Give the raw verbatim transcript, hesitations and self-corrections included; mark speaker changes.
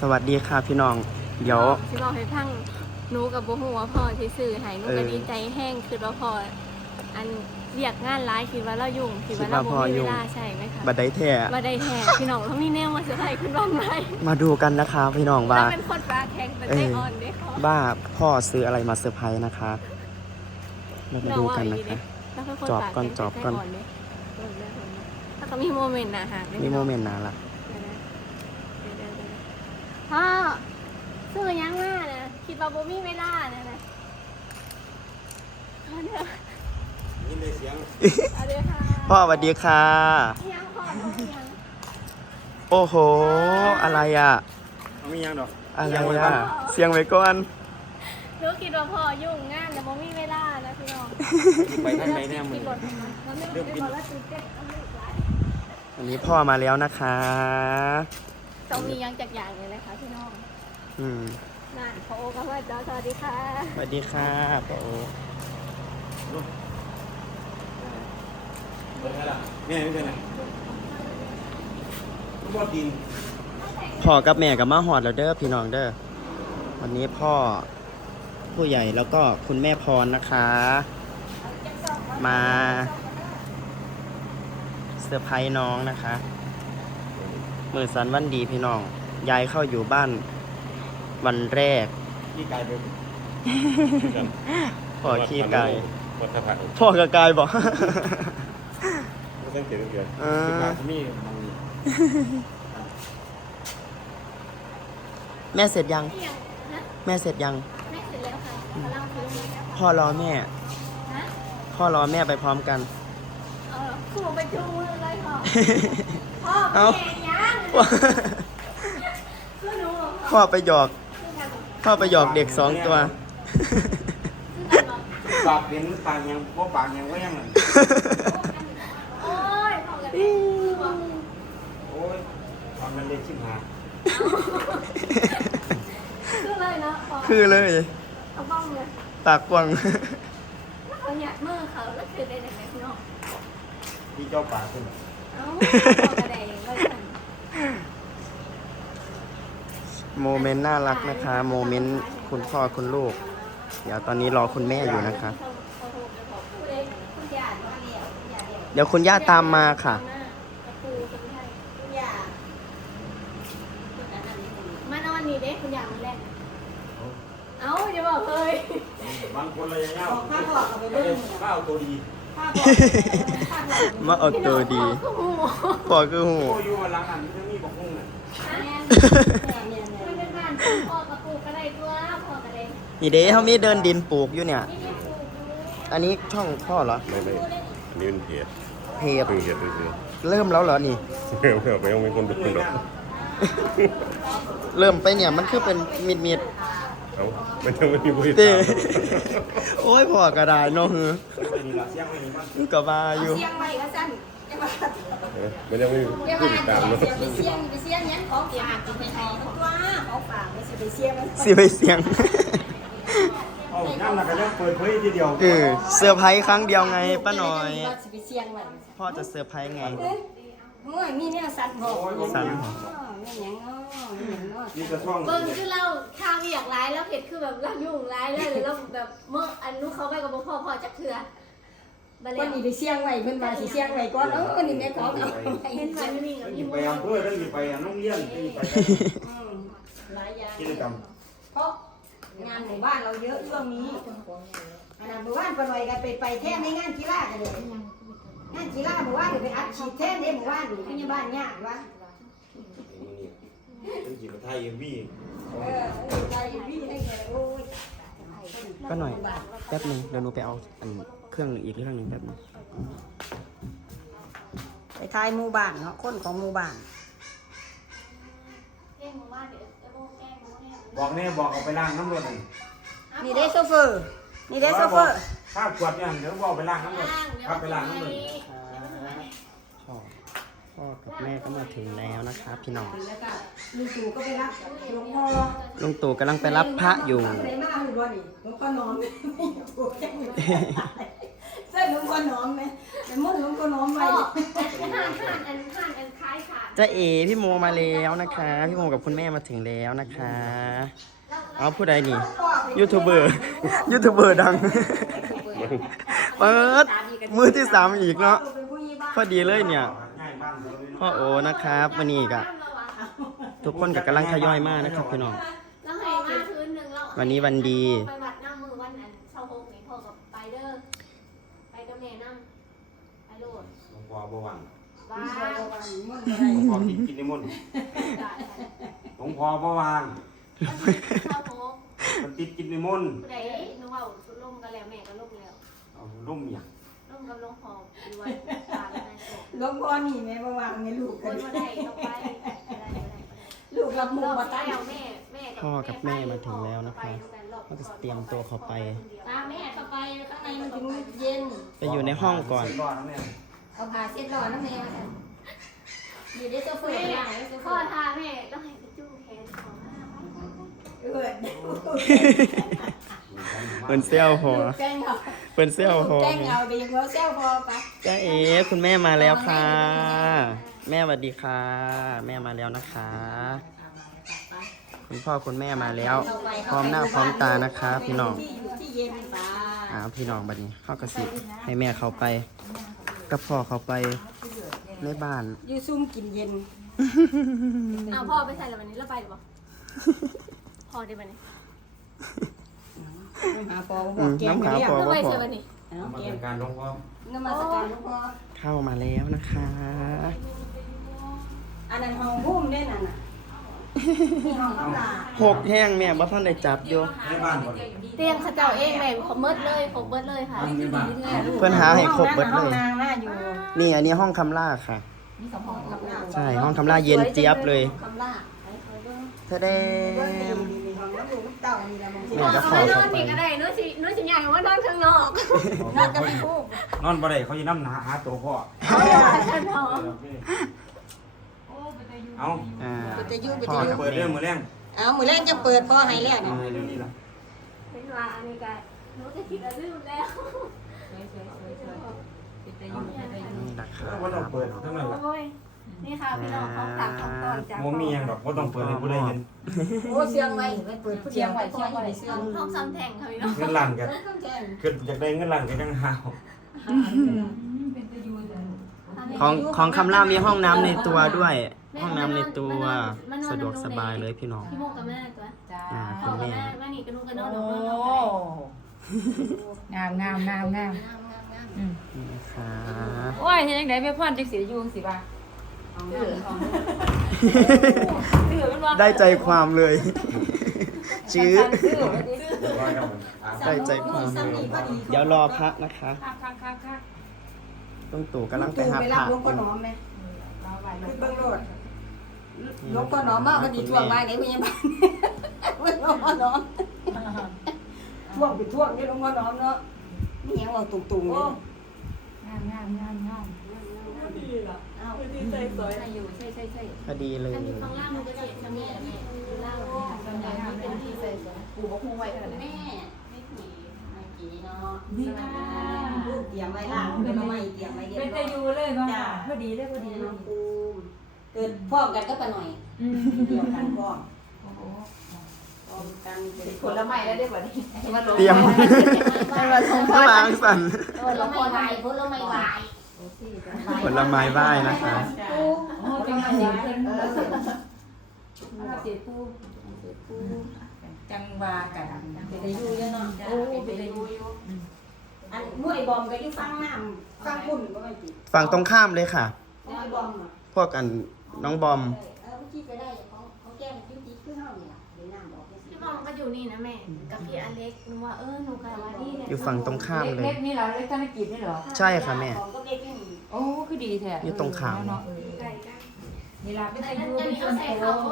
Speaker 1: วัสดีค่ะพี่น้องเดี๋ยว
Speaker 2: ที่บอกให้พังหนูกับโบหัวพ่อที่สื่อให้หนูก็ดีใจแห้งคือว่าพ่ออันเรียกงานร้ายคิดว่าเรายุ่งคิดว่าเราโบมีเวลาใช่ไหมคะ
Speaker 1: บัดได้แท้
Speaker 2: บัดได้แท้พี่น้องเขามีแนวมาเสียใจคุณบ้างไหม
Speaker 1: มาดูกันนะคะพี่น้องว่า
Speaker 2: เป็นคนปลาแข็งแต่ใจอ่อนเด้เขา
Speaker 1: บ้าพ่อซื้ออะไรมาเซอร์ไพรส์นะคะมาดูกันนะคะจอบก่อนจอบก่อน
Speaker 2: ถ้าเขามีโมเมนต์นะฮะ
Speaker 1: มีโมเมนต์นะล่ะ
Speaker 2: พ่อซื้อยังมานะคิดว่าโบมีเวลานะนะ
Speaker 3: ยินได้เสียง
Speaker 1: พ่อสวัสดีค่ะโอ้โหอะไรอ่ะ
Speaker 3: มียังดอก
Speaker 1: อะไรอ่ะเสียงไว้ก่อน
Speaker 2: รู้คิดว่าพ่อยุ่งงานแต่โบมีเวลานะพี่น้อง
Speaker 3: ไปท่านไหนแน่มึง
Speaker 2: เรื่องกิน
Speaker 1: อันนี้พ่อมาแล้วนะคะ
Speaker 2: ต้องมียังจากอย่างเลยนะคะพี่น้อง
Speaker 1: อืม
Speaker 2: นั่นพ่อโอกับพ่อจ้าสวัสดีค่ะ
Speaker 1: สวัสดีค่ะพ่อโอ
Speaker 3: แม่ไม่เป็นไรบอดดิน
Speaker 1: พ่อกับแม่กับมาหอดแล้วเด้อพี่น้องเด้อวันนี้พ่อผู้ใหญ่แล้วก็คุณแม่พรนะคะมาเซอร์ไพรส์น้องนะคะมือสันวันดีพี่น้องยายเข้าอยู่บ้านวันแรก
Speaker 3: ขี้กายเป็น
Speaker 1: พ่อขี้กายพ่อกับกายบอก
Speaker 3: ไม่ต้องเขียนเขียนขี้กายมี
Speaker 1: แม่เสร็จยังแม่เสร็จยัง
Speaker 2: แม่เสร็จแล้วค่ะ
Speaker 1: พ่อรอแม่พ่อรอแม่ไปพร้อมกัน
Speaker 2: เออคือไปจูงเลยพ่อพ่อแม่ยัง
Speaker 1: พ่อไปหยอกพ่อไปหยอกเด็กสองตัว
Speaker 3: ปากเป็นปากยังพวกปากยังก็ยัง
Speaker 2: โอ้ยพ่อกัน
Speaker 3: โอ้ยตอนนั้นเด็กชิมหา
Speaker 2: คือเลยเนาะ
Speaker 1: คือเลย
Speaker 2: เอาบ้องเลย
Speaker 1: ปากกว้าง
Speaker 2: เขาหยัดมือเขาแล้วคือได้ไหนพี่น้อง
Speaker 3: ที่เจ้าปากขึ้น
Speaker 2: เอ้าพ่อกระเดงเลย
Speaker 1: โมเมนต์น่ารักนะคะโมเมนต์คุณพ่อคุณลูกเดี๋ยวตอนนี้รอคุณแม่อยู่นะคะเดี๋ยวคุณย่าตามมาค่ะ
Speaker 2: มานอนนี่เด้คุณย่ามาแรกเอ้าอย่าบอกเลย
Speaker 3: บางคนเลยยังเงาข้าวบอกไปเลยข้าวตัวดี
Speaker 1: มาเอาตัวดีพ่อคือหู
Speaker 3: พ่ออยู่หลังอันนี้มีบอกหุ้งอ่ะ
Speaker 1: นี่เด้เขามีเดินดินปลูกอยู่เนี่ยอันนี้ช่องพ่อเหรอ
Speaker 3: ไม่ไม่นี่เป็นเพจ
Speaker 1: เพจ
Speaker 3: เพจเพจ
Speaker 1: เริ่มแล้วเหรอนี่
Speaker 3: เริ่มแล้วไปยังไม่คนดูหรอก
Speaker 1: เริ่มไปเนี่ยมันคือเป็นมิดมิด
Speaker 3: เอาไม่ต้องไม่มีบริษัท
Speaker 1: โอ้ยพ่อกระดาษเนาะฮือก็บ้าอยู่
Speaker 3: ไม่ได้ไม่ผู้ติดตามเนาะ
Speaker 2: ไปเสี่ยงไปเสี่ยงยันของฝากกินไปให้ตัวของฝากไม่ใช่ไปเสี่ยง
Speaker 1: สิไปเสี่ยง
Speaker 3: โอ้ย่ำหนักกันยังเปิดเผยทีเดียว
Speaker 1: เออเซอร์ไพรส์ครั้งเดียวไงป้าหน่อยพ่อจะเซอร์ไพรส์ไง
Speaker 2: โอ้ยมีเนี่ยสั่นหอ
Speaker 1: สั่นหอ
Speaker 3: นี่กระท่อง
Speaker 2: เบิ่งคือเราข้าวอยากร้ายแล้วเผ็ดคือแบบเรายุ่งร้ายเลยหรือเราแบบเมื่ออันนู้เขาไปกับพ่อพ่อจักเถื่อ
Speaker 4: วันนี้ไปเสี่ยงไว้เพิ่นว่าสิเสี่ยงไว้ก่อนเออวันนี้แม่ขอเอา
Speaker 2: เห็นมันมีกับ
Speaker 3: ยิ่งไปอำเภอต้องยิ่งไปน้องเลี้ยงยิ่งไป
Speaker 4: หลายอย่าง
Speaker 3: กิจกรรม
Speaker 4: เพราะงานหมู่บ้านเราเยอะช่วงนี้อันนั้นหมู่บ้านปน่อยกันไปไปแท้ในงานกีฬากันเลยงานกีฬาหมู่บ้านไปอัดฉีดแท้ในหมู่บ้านอยู่ที่บ้านยากวะ
Speaker 3: เป็นจีบไทยเอ็มวี
Speaker 4: เออไทยเอ็มวีให้แกโอ้ย
Speaker 1: ก็หน่อยแป๊บนึงเดี๋ยวหนูไปเอาอันเครื่องอีกเครื่องนึงแป๊บนึง
Speaker 4: ไปทายหมู่บ้านเนาะคนของหมู่บ้าน
Speaker 3: บอกแน่บอกเอาไปล้างน้ำรถ
Speaker 4: นี่ได้โซเฟอร์นี่ได้โซเฟอร์
Speaker 3: ข้าวขวดเนี่ยเดี๋ยวบอกไปล้างน้ำรถขับไปล้างน้ำรถ
Speaker 1: พ่อพ่อกับแม่ก็มาถึงแล้วนะครับพี่น้อง
Speaker 4: ลุงตู่ก็ไปรับหลวงพ่อ
Speaker 1: ลุงตู่กำลังไปรับพระอยู่
Speaker 4: หลวงพ่อนอนเส้นหลวงพ่อนอนไหมแต่มุ่งหลวงพ่อนอนไป
Speaker 2: ห่านห่านอันห่านอันคล้ายขาด
Speaker 1: จ้าเอพี่โมมาแล้วนะคะ พี่โมกับคุณแม่มาถึงแล้วนะคะเอาผู้ใดนี่ยูทูบเบอร์ยูทูบเบอร์ดังเปิดมือที่สามอีกเนาะพอดีเลยเนี่ยพ่อโอนะครับวันนี้ก็ทุกคนกับกำลังทยอยมากนะครับพี่น้อง
Speaker 2: แล้วให้มาคืนหนึ่งแล้ว
Speaker 1: วันนี้วันดี
Speaker 2: ไปวัดน้ำมือวันนั้นเช้าโฮกนี่พ่อกับไปเด้อไปกับแม่น้ำไปโลด
Speaker 3: หลวงพ่อบ่ว่าง
Speaker 2: บ้า
Speaker 3: หลวงพ่อติดกินนิมนต์หลวงพ่อบ่ว่าง
Speaker 2: เช้าโฮก
Speaker 3: มันติดกินนิมนต์
Speaker 2: ผู้ใดนึกว่าล่มกันแล้วแม่ก็ล่มแล้ว
Speaker 3: เอาร่มหยัง
Speaker 2: ล่มกับหลวงพ่ออยู่วัดป่าแล้วนายโศก
Speaker 4: หลวงพ่อนี่แม่บ่วางไงลูก
Speaker 2: คนมาได้ต้องไปได้ได้ได้
Speaker 4: ลูกรับหมู
Speaker 2: รอบ
Speaker 4: มาตั้ง
Speaker 2: แล้วแม่แม่
Speaker 1: พ่อกับแม่มาถึงแล้วนะคะก็จะเตรียมตัวเข้าไป
Speaker 4: ตาแม่เข้าไปข้างในมันถึงเย็น
Speaker 1: ไปอยู่ในห้องก่อน
Speaker 3: รอดนะแม่
Speaker 4: เอาผ้าเช็ดรอนะแม่อยู่ได้โซเฟอร์
Speaker 2: แม่
Speaker 4: อย่างนี้โซเฟ
Speaker 2: พ่อ
Speaker 4: อร์
Speaker 2: ทาแม่ต้องให้ไปจู้แขนของมา
Speaker 4: เออ
Speaker 1: เปินเซลพอ
Speaker 4: แกล้งเอา
Speaker 1: เปินเซลพอ
Speaker 4: แกล้งเอาดีกว่าเซลพอไป
Speaker 1: จ้าเอ๋คุณแม่มาแล้วค่ะ แม่สวัสดีค่ะ แม่มาแล้วนะคะ คุณพ่อคุณแม่มาแล้ว พร้อมหน้าพร้อมตานะคะพี่น้อง
Speaker 4: ที่อยู่ที่เย็นไป
Speaker 1: อ่าพี่น้องบัดนี้เข้ากระสิบให้แม่เขาไปกับพ่อเขาไปในบ้าน
Speaker 4: อยู่ซุ่มกินเย็น
Speaker 2: เอาพ่อไปใส่แล้ววันนี้เราไปหรือเปล่าพ่อได้วันนี้
Speaker 4: น้ำหาปอ
Speaker 1: อื
Speaker 4: บอก
Speaker 1: ม
Speaker 4: แกง
Speaker 1: น้ำ
Speaker 4: ไป
Speaker 1: หา
Speaker 4: เรียก
Speaker 1: ปอ
Speaker 2: เรา
Speaker 1: ว่า
Speaker 2: ไป
Speaker 1: พอ
Speaker 2: เจอวันนี้
Speaker 4: เอา
Speaker 3: มา
Speaker 4: แก
Speaker 3: เป็
Speaker 4: ง
Speaker 3: นการหลวงพ่อ
Speaker 4: น้ำมาสการหลวงพ่อ
Speaker 1: เข้ามาแล้วนะคะ
Speaker 4: อันนั้นห้องหุ้มเด้นั่นน่ะนี่ห้องข้างหลัง
Speaker 1: หกแห้งแม่บ่ท่านได้จับอยู่
Speaker 3: ในบ้านบ่
Speaker 2: เตียงเขาเจ้าเองแม่เขาเมิดเลยเขาเมิดเลยค่ะ
Speaker 3: ในบ้าน
Speaker 1: เพื่อนหาให้ครบเบิด
Speaker 4: ห้
Speaker 1: เล
Speaker 4: อง
Speaker 1: ย
Speaker 4: นางน่าอยู่
Speaker 1: นี่อันนี้ห้องคำล่าค่ะ
Speaker 4: มีสองห้องกับน้ำ
Speaker 1: ใช่ห้องคำล่าเย็นเจี๊ยบเลย
Speaker 4: คำล่าไปคอยเบิ่ง
Speaker 1: เธอได้
Speaker 4: เบิ่งนี่มีห้องน้ำลูกน้ำเต่านี่ละมองสิ
Speaker 1: แม่จะขอ
Speaker 2: นอ
Speaker 1: เข้าน ไป
Speaker 2: นี่ก็ได้นู้นสินู้นสิใหญ่ว่านอนข้างนอก
Speaker 4: นอนกับพี่ผู้
Speaker 3: นอนบ่ได้เขาสิน้ำหนาหาตัวพ่อ
Speaker 2: เอาอย่างนั้นพอ
Speaker 3: เอา
Speaker 1: อ่า
Speaker 4: ไปจะยุ่งไป
Speaker 1: พ่อ
Speaker 4: จะ
Speaker 1: กับ
Speaker 4: ยุ่ง
Speaker 3: เปิดเรื่องมือแรง
Speaker 4: เอามือแรกจะเปิดพ่อให้แล้ว
Speaker 3: เอา
Speaker 4: นะ
Speaker 3: ให้เดี๋ยวนี้ล่ะ
Speaker 2: เป็นว่าอันนี้ก็นู้นจะคิดอะไรลืมแล้ว
Speaker 1: นี่นะคะ
Speaker 3: ว่าต้องเปิดทำไมล่ะ
Speaker 2: โอ้ยนี่ค่ะพี่น้องของต่างของตอนจาก
Speaker 3: บ่มีหยังดอกบ่ต้องเปิดให้ผู้ใดเห็น
Speaker 4: โอ้เสียงไว้ไปเปิดผู้เดียวไว้เสียงไว้เสียง
Speaker 2: ห้องซ้ำแทงค่ะพี่น้อง
Speaker 3: เงินล้านก็
Speaker 4: ต้องแจ้ง
Speaker 3: คืออยากได้เงินล้านก็จังหาว
Speaker 1: ของของคำล่ามีห้องน้ำในตัวด้วย ห้องน้ำในตัวสะดวกสบายเลยพี่น้อง
Speaker 2: พี่โมกับแม่ตัว
Speaker 1: อ่า
Speaker 2: พ่อ
Speaker 1: คุณ
Speaker 2: กับ
Speaker 1: แม่
Speaker 2: แม่แม่นี่กระนุกกระนอน
Speaker 5: โอ้
Speaker 2: นอนนอน
Speaker 5: งามงามงามงามอืม
Speaker 1: นี่นะคะ
Speaker 5: โอ้ยเฮ็ดจังได๋แม่พ่อนจังสิได้อยู่จังสิบ่าเออซื้อมันว่า
Speaker 1: ได้ใจความเลยชื้อ
Speaker 5: ซื้อว่าดิ
Speaker 3: ร้อยครับผมอ่ะ
Speaker 1: ได้ใจความเลยเดี๋ยวรอพระนะคะ
Speaker 5: คักคักคักคัก
Speaker 1: ต้องตู่กำลังไป
Speaker 4: ตู่
Speaker 1: หา
Speaker 4: ไป
Speaker 1: พ
Speaker 4: รับ
Speaker 1: ระ
Speaker 4: หลวงพ่อหนอมไหม
Speaker 5: รอไว้
Speaker 4: คือเบิ่งโลดหลวงพ่อหนอมมาพอดีท่วงไว้ในพยาบาลหลวงพ่อหนอมท่วงไปท่วงนี่หลวงพ่อหนอมเนาะนี่ยังว่าตุ่งๆเลย
Speaker 5: งามงามงามงาม
Speaker 4: เอา
Speaker 5: อยู่ใช่ใช่ใช่
Speaker 1: พอดีเลย
Speaker 2: อันนี้ข้างล่างมันก็เจ็บทำนี่แหละแม่ข้างล่าง
Speaker 5: สำหรับงามเป็นที่ใส่สวยปู่บ่ฮู้ไว้เท่านั้น
Speaker 4: แม่ไม่ขี่ไม่ขี่เนาะ
Speaker 5: นี่ค่ะ
Speaker 4: ลูกเตรียมไว้ล่างเป็นไม่เตรียมไว้เรียบ
Speaker 5: เป็น
Speaker 4: ร้
Speaker 5: แต่
Speaker 4: อย
Speaker 5: อยู่เลยบ่ค่ะพอดีเลยพอดี
Speaker 4: น้
Speaker 5: เล
Speaker 4: อย งปูเกิดพร้อมกันก็ปะหน่อย
Speaker 5: อืม
Speaker 4: เดียวกันพร้อม
Speaker 5: โอ้โห
Speaker 4: พร้อมกันเป็น
Speaker 5: ผลไม้แล้วได้บ่นี่มาลง
Speaker 1: เตรียมพระลางสัน
Speaker 4: ผลไม้ไหวผลไม้ไหว
Speaker 1: ผลไม้ไหว้นะคะ
Speaker 5: โอ้จังมาเสียเพิ่นเออมาเสียปู่จังว่ากัน
Speaker 4: เป็นอายุเยอะเนาะ
Speaker 5: โอ้เป็นอายุอยู่
Speaker 4: อันมวยบอมก็อยู่ฟังน้ำฟังปุ่นก็ไม่ติด
Speaker 1: ฝั่งตรงข้ามเลยค่ะ
Speaker 4: มวยบอมอ่ะ
Speaker 1: พวกอันน้องบอม
Speaker 4: เออพี่ไปได้เขาเขาแก้มจิ้มจิ้มขึ้นเท่านี่ล่ะเดี๋ยวน้ำบอก
Speaker 2: พี่มองก็อยู่นี่นะแม่กับพี่อเล็กหนูว่าเออหนูกะว่าดีเนี่ย
Speaker 1: อยู่ฝั่งตรงข้ามเลย
Speaker 5: เล็กนี่เหรอเล็กธนกิจนี่เหรอ
Speaker 1: ใช่ค่ะแม่
Speaker 4: ก็เล็กนี่
Speaker 5: โอ้คือดีแท้
Speaker 1: อยู่ตรงขาม
Speaker 5: เนาะเออ
Speaker 2: ไก่กัน
Speaker 5: นี่ล่ะเป็น
Speaker 2: แต่
Speaker 5: อา
Speaker 2: อัน
Speaker 5: ยุ
Speaker 2: นี้
Speaker 5: เป็น
Speaker 2: เอา
Speaker 5: ส่วน
Speaker 2: ใส่
Speaker 5: ตัว
Speaker 2: เขา